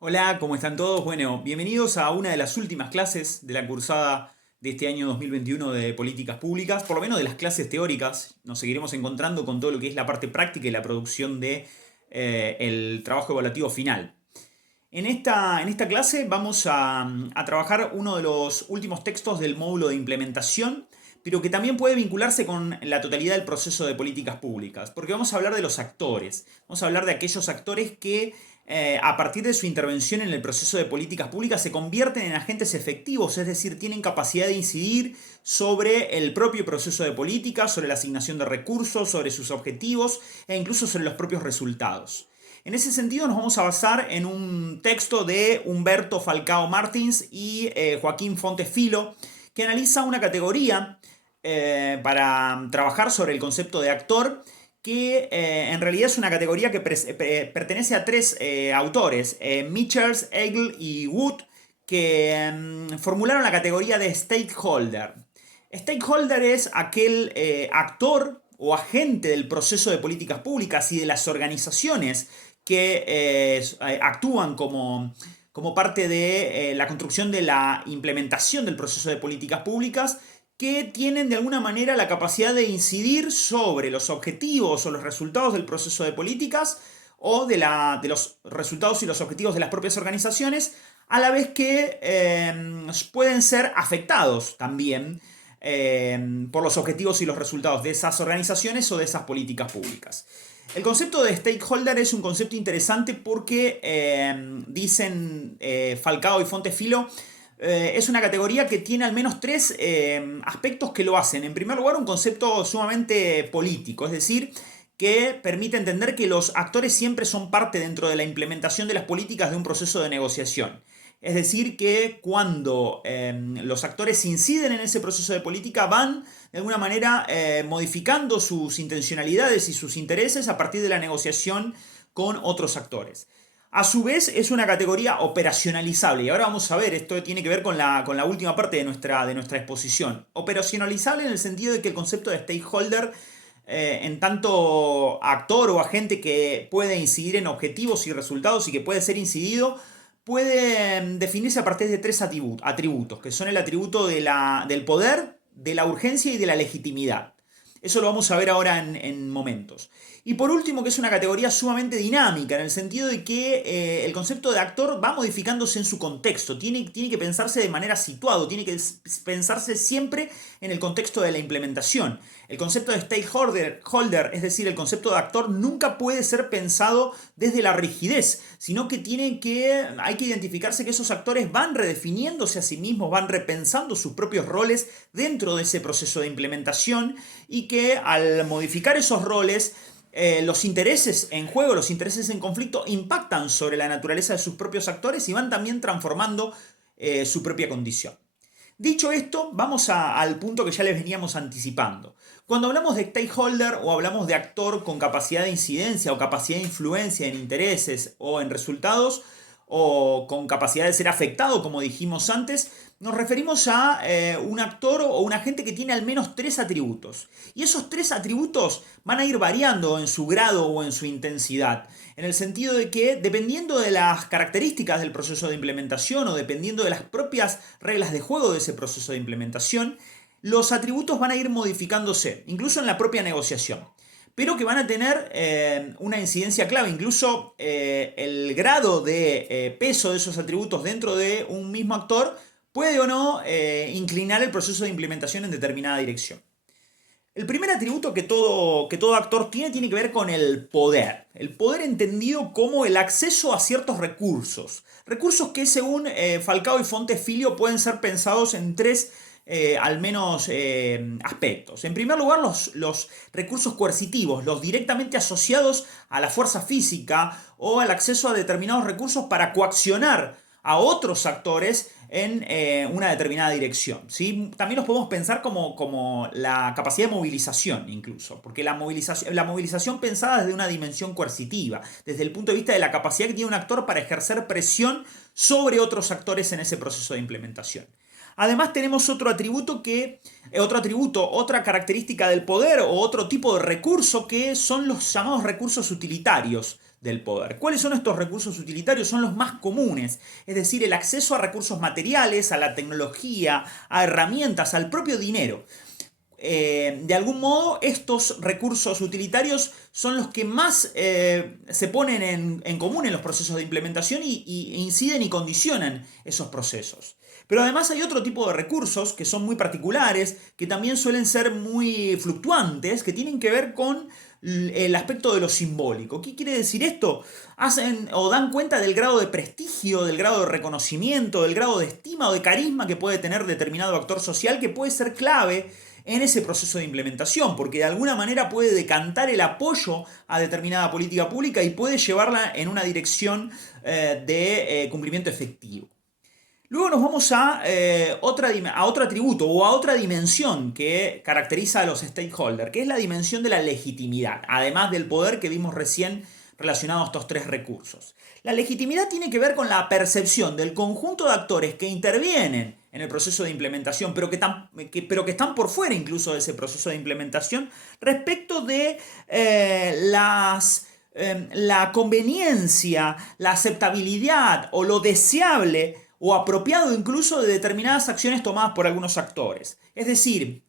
Hola, ¿cómo están todos? Bueno, bienvenidos a una de las últimas clases de la cursada de este año 2021 de políticas públicas, por lo menos de las clases teóricas. Nos seguiremos encontrando con todo lo que es la parte práctica y la producción de el trabajo evaluativo final. En esta clase vamos a trabajar uno de los últimos textos del módulo de implementación, pero que también puede vincularse con la totalidad del proceso de políticas públicas, porque vamos a hablar de los actores, vamos a hablar de aquellos actores que a partir de su intervención en el proceso de políticas públicas se convierten en agentes efectivos, es decir, tienen capacidad de incidir sobre el propio proceso de política, sobre la asignación de recursos, sobre sus objetivos e incluso sobre los propios resultados. En ese sentido nos vamos a basar en un texto de Humberto Falcao Martins y Joaquín Fontes Filo, que analiza una categoría para trabajar sobre el concepto de actor, que en realidad es una categoría que pertenece a tres autores, Michels, Egel y Wood, que formularon la categoría de stakeholder. Stakeholder es aquel actor o agente del proceso de políticas públicas y de las organizaciones que actúan como parte de la construcción de la implementación del proceso de políticas públicas, que tienen de alguna manera la capacidad de incidir sobre los objetivos o los resultados del proceso de políticas o de los resultados y los objetivos de las propias organizaciones, a la vez que pueden ser afectados también por los objetivos y los resultados de esas organizaciones o de esas políticas públicas. El concepto de stakeholder es un concepto interesante porque, dicen Falcao y Fontefilo, es una categoría que tiene al menos tres aspectos que lo hacen. En primer lugar, un concepto sumamente político, es decir, que permite entender que los actores siempre son parte dentro de la implementación de las políticas de un proceso de negociación. Es decir, que cuando los actores inciden en ese proceso de política van de alguna manera modificando sus intencionalidades y sus intereses a partir de la negociación con otros actores. A su vez es una categoría operacionalizable y ahora vamos a ver, esto tiene que ver con la última parte de nuestra exposición. Operacionalizable en el sentido de que el concepto de stakeholder, en tanto actor o agente que puede incidir en objetivos y resultados y que puede ser incidido, puede definirse a partir de tres atributos, que son el atributo del poder, de la urgencia y de la legitimidad. Eso lo vamos a ver ahora en momentos. Y por último, que es una categoría sumamente dinámica, en el sentido de que el concepto de actor va modificándose en su contexto, tiene que pensarse de manera situado, tiene que pensarse siempre en el contexto de la implementación. El concepto de stakeholder, es decir, el concepto de actor, nunca puede ser pensado desde la rigidez, sino que hay que identificarse que esos actores van redefiniéndose a sí mismos, van repensando sus propios roles dentro de ese proceso de implementación y que al modificar esos roles, los intereses en juego, los intereses en conflicto impactan sobre la naturaleza de sus propios actores y van también transformando su propia condición. Dicho esto, vamos al punto que ya les veníamos anticipando. Cuando hablamos de stakeholder o hablamos de actor con capacidad de incidencia o capacidad de influencia en intereses o en resultados, o con capacidad de ser afectado, como dijimos antes, nos referimos a un actor o un agente que tiene al menos tres atributos. Y esos tres atributos van a ir variando en su grado o en su intensidad, en el sentido de que dependiendo de las características del proceso de implementación o dependiendo de las propias reglas de juego de ese proceso de implementación, los atributos van a ir modificándose, incluso en la propia negociación, pero que van a tener una incidencia clave. Incluso el grado de peso de esos atributos dentro de un mismo actor puede o no inclinar el proceso de implementación en determinada dirección. El primer atributo que todo actor tiene que ver con el poder. El poder entendido como el acceso a ciertos recursos. Recursos que según Falcao y Fontefilio pueden ser pensados en tres al menos aspectos. En primer lugar, los recursos coercitivos, los directamente asociados a la fuerza física o al acceso a determinados recursos para coaccionar a otros actores en una determinada dirección, ¿sí? También los podemos pensar como la capacidad de movilización incluso, porque la movilización pensada desde una dimensión coercitiva, desde el punto de vista de la capacidad que tiene un actor para ejercer presión sobre otros actores en ese proceso de implementación. Además tenemos otra característica del poder o otro tipo de recurso que son los llamados recursos utilitarios, del poder. ¿Cuáles son estos recursos utilitarios? Son los más comunes, es decir, el acceso a recursos materiales, a la tecnología, a herramientas, al propio dinero. De algún modo, estos recursos utilitarios son los que más se ponen en común en los procesos de implementación y inciden y condicionan esos procesos. Pero además hay otro tipo de recursos que son muy particulares, que también suelen ser muy fluctuantes, que tienen que ver con el aspecto de lo simbólico. ¿Qué quiere decir esto? Hacen o dan cuenta del grado de prestigio, del grado de reconocimiento, del grado de estima o de carisma que puede tener determinado actor social, que puede ser clave en ese proceso de implementación, porque de alguna manera puede decantar el apoyo a determinada política pública y puede llevarla en una dirección de cumplimiento efectivo. Luego nos vamos a otro atributo o a otra dimensión que caracteriza a los stakeholders, que es la dimensión de la legitimidad, además del poder que vimos recién relacionado a estos tres recursos. La legitimidad tiene que ver con la percepción del conjunto de actores que intervienen en el proceso de implementación, pero que están por fuera incluso de ese proceso de implementación, respecto de la conveniencia, la aceptabilidad o lo deseable o apropiado incluso de determinadas acciones tomadas por algunos actores. Es decir,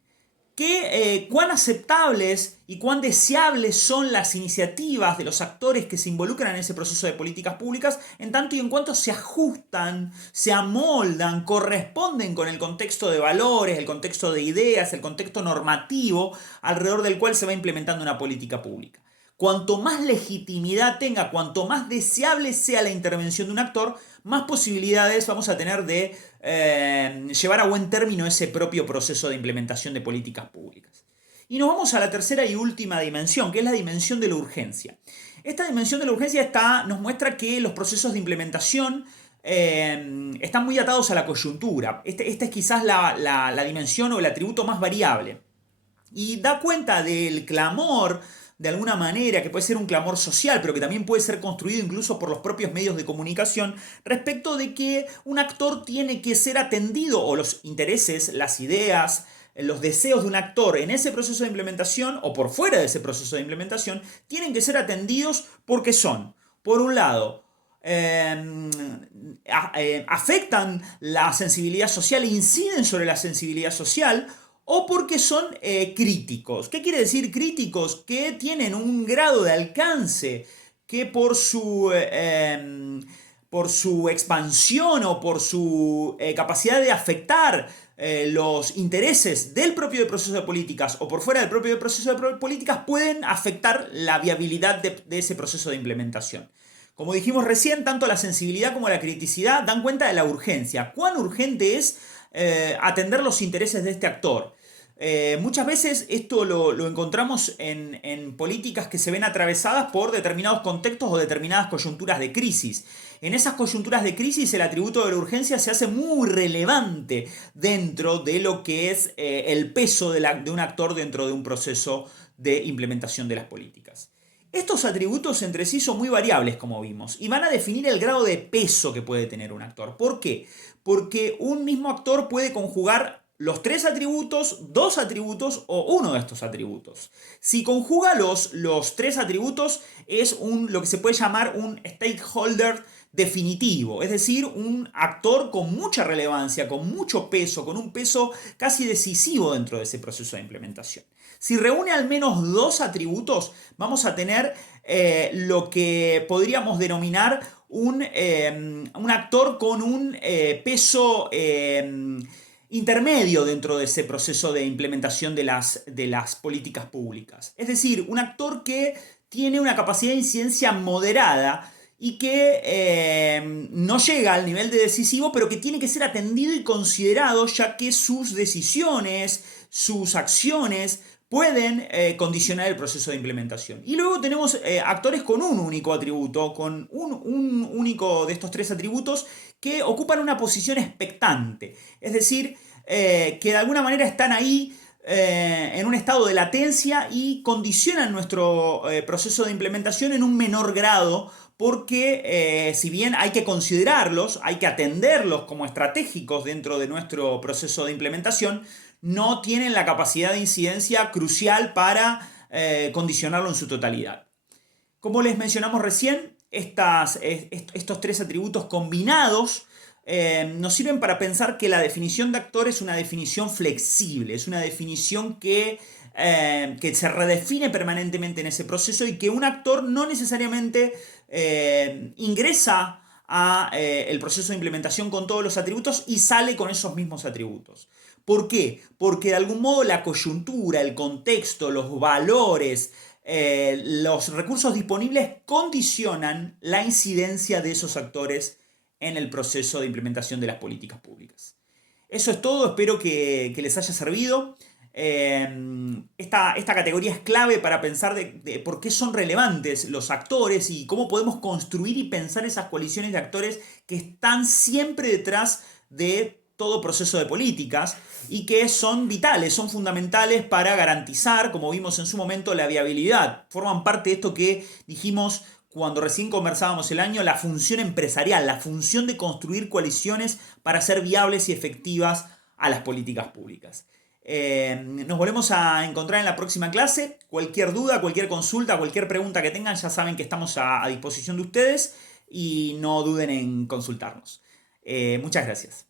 cuán aceptables y cuán deseables son las iniciativas de los actores que se involucran en ese proceso de políticas públicas, en tanto y en cuanto se ajustan, se amoldan, corresponden con el contexto de valores, el contexto de ideas, el contexto normativo alrededor del cual se va implementando una política pública. Cuanto más legitimidad tenga, cuanto más deseable sea la intervención de un actor, más posibilidades vamos a tener de llevar a buen término ese propio proceso de implementación de políticas públicas. Y nos vamos a la tercera y última dimensión, que es la dimensión de la urgencia. Esta dimensión de la urgencia nos muestra que los procesos de implementación están muy atados a la coyuntura. Esta es quizás la dimensión o el atributo más variable. Y da cuenta del clamor, de alguna manera, que puede ser un clamor social, pero que también puede ser construido incluso por los propios medios de comunicación, respecto de que un actor tiene que ser atendido, o los intereses, las ideas, los deseos de un actor en ese proceso de implementación, o por fuera de ese proceso de implementación, tienen que ser atendidos porque son, por un lado, afectan la sensibilidad social e inciden sobre la sensibilidad social, o porque son críticos. ¿Qué quiere decir críticos? Que tienen un grado de alcance que por su expansión o por su capacidad de afectar los intereses del propio proceso de políticas o por fuera del propio proceso de políticas pueden afectar la viabilidad de ese proceso de implementación. Como dijimos recién, tanto la sensibilidad como la criticidad dan cuenta de la urgencia. ¿Cuán urgente es atender los intereses de este actor? Muchas veces esto lo encontramos en políticas que se ven atravesadas por determinados contextos o determinadas coyunturas de crisis. En esas coyunturas de crisis el atributo de la urgencia se hace muy relevante dentro de lo que es el peso de un actor dentro de un proceso de implementación de las políticas. Estos atributos entre sí son muy variables, como vimos, y van a definir el grado de peso que puede tener un actor. ¿Por qué? Porque un mismo actor puede conjugar los tres atributos, dos atributos o uno de estos atributos. Si conjuga los tres atributos es lo que se puede llamar un stakeholder definitivo, es decir, un actor con mucha relevancia, con mucho peso, con un peso casi decisivo dentro de ese proceso de implementación. Si reúne al menos dos atributos, vamos a tener lo que podríamos denominar un actor con un peso intermedio dentro de ese proceso de implementación de las políticas públicas. Es decir, un actor que tiene una capacidad de incidencia moderada y que no llega al nivel de decisivo, pero que tiene que ser atendido y considerado, ya que sus decisiones, sus acciones pueden condicionar el proceso de implementación. Y luego tenemos actores con un único atributo, con un único de estos tres atributos, que ocupan una posición expectante. Es decir, que de alguna manera están ahí en un estado de latencia y condicionan nuestro proceso de implementación en un menor grado, porque si bien hay que considerarlos, hay que atenderlos como estratégicos dentro de nuestro proceso de implementación, no tienen la capacidad de incidencia crucial para condicionarlo en su totalidad. Como les mencionamos recién, estos tres atributos combinados nos sirven para pensar que la definición de actor es una definición flexible, es una definición que se redefine permanentemente en ese proceso y que un actor no necesariamente ingresa a el proceso de implementación con todos los atributos y sale con esos mismos atributos. ¿Por qué? Porque de algún modo la coyuntura, el contexto, los valores, los recursos disponibles condicionan la incidencia de esos actores en el proceso de implementación de las políticas públicas. Eso es todo, espero que les haya servido. Esta categoría es clave para pensar de por qué son relevantes los actores y cómo podemos construir y pensar esas coaliciones de actores que están siempre detrás de todo proceso de políticas y que son vitales, son fundamentales para garantizar, como vimos en su momento, la viabilidad. Forman parte de esto que dijimos cuando recién conversábamos el año, la función empresarial, la función de construir coaliciones para ser viables y efectivas a las políticas públicas. Nos volvemos a encontrar en la próxima clase. Cualquier duda, cualquier consulta, cualquier pregunta que tengan, ya saben que estamos a disposición de ustedes y no duden en consultarnos. Muchas gracias.